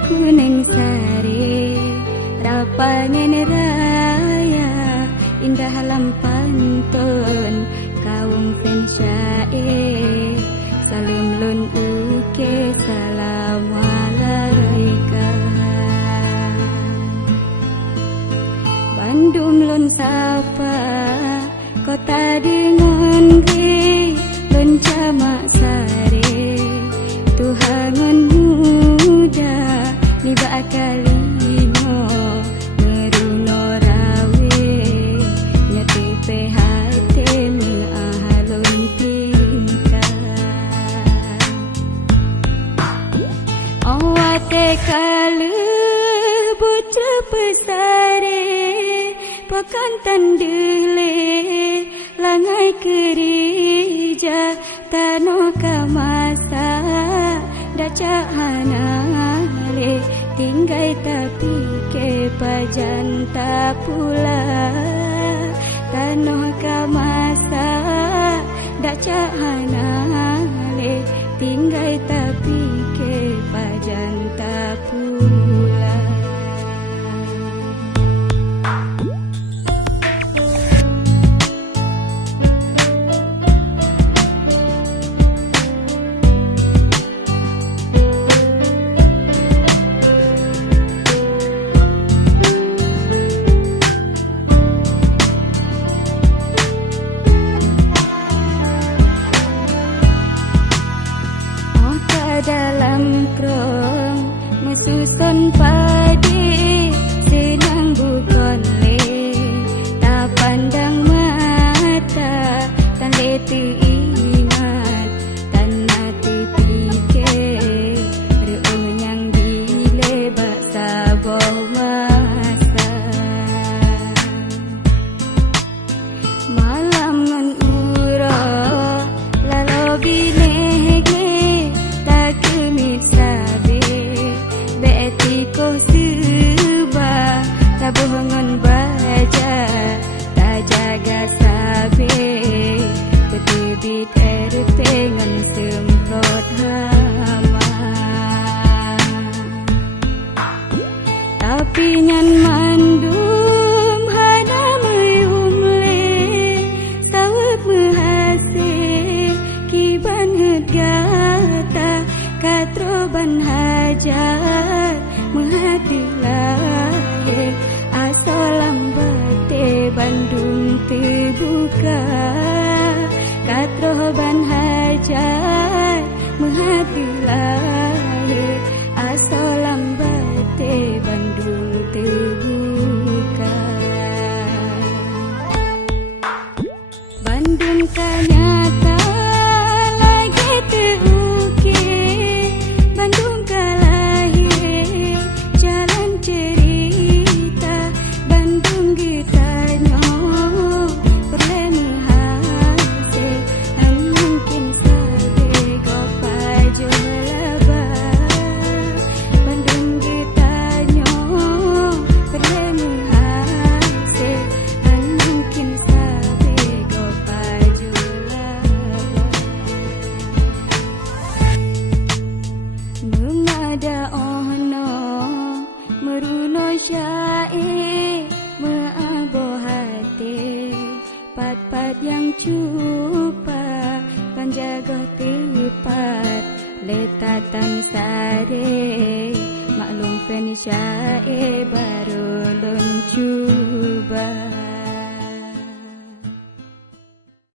aku neng sare rapangen raya indah lampantun kaum pensyae salim lun uke salam alaikum Bandung lun sapa kota dengan gri lun camak sare Tuhangan muda liba akalino meruno rawe nyati pehate mengahalun tingkah awate kala buca pesare pakan tandele langai kerija tano kamasa daca hanale tinggai tapi ke pajanta pula tano kamasa daca hanale tinggai tapi ke pajanta pula dalam krong mesusun padi senang bukan le tak pandang mata tan leti ingat tan nati pikir reunyang dile basa boh masa malam ngan uro lalo bine ko suba tabuhangan baja tak jaga sabe betibit pengan semprot hama tapi nyan mandum hana meumle sawet mehase kiban hedgata katroban hajat menghatilah asalam bate Bandung terbuka katroban hajat menghatilah asalam bate Bandung terbuka Bandung ternyata lagi terukir Bandung ada ono meruno syae maaboh hati pat-pat yang cupa panjagoh tepat letatan sare maklum pen syae baru lon cuba